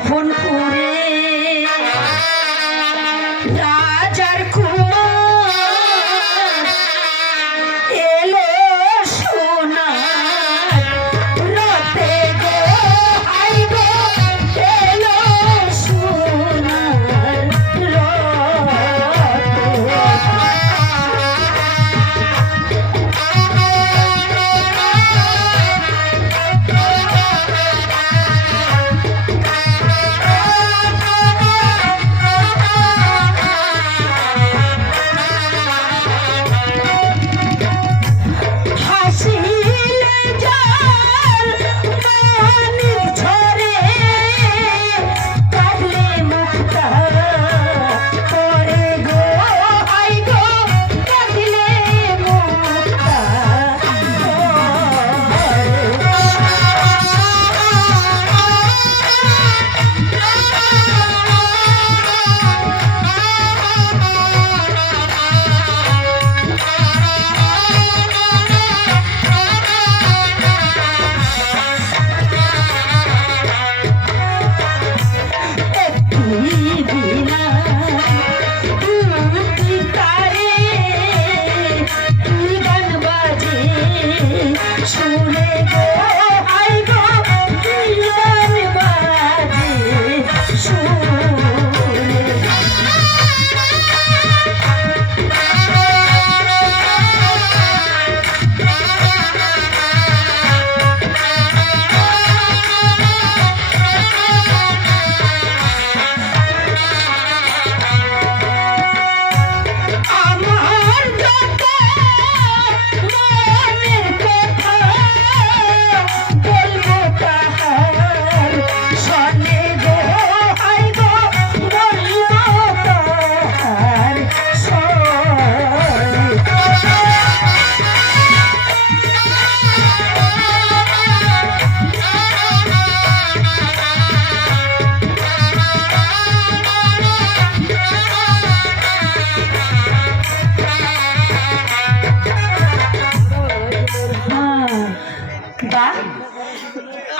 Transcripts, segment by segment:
গোপনপুরে রাজার কুমার এলো সোনার রথে গো, আই গো এলো সোনার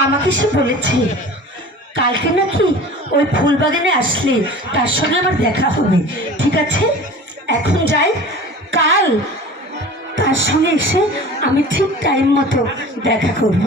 আমাকে সে বলেছে কালকে নাকি ওই ফুলবাগানে আসলে তার সঙ্গে আমার দেখা হবে। ঠিক আছে, এখন যাই, কাল তার সঙ্গে এসে আমি ঠিক টাইম মতো দেখা করব।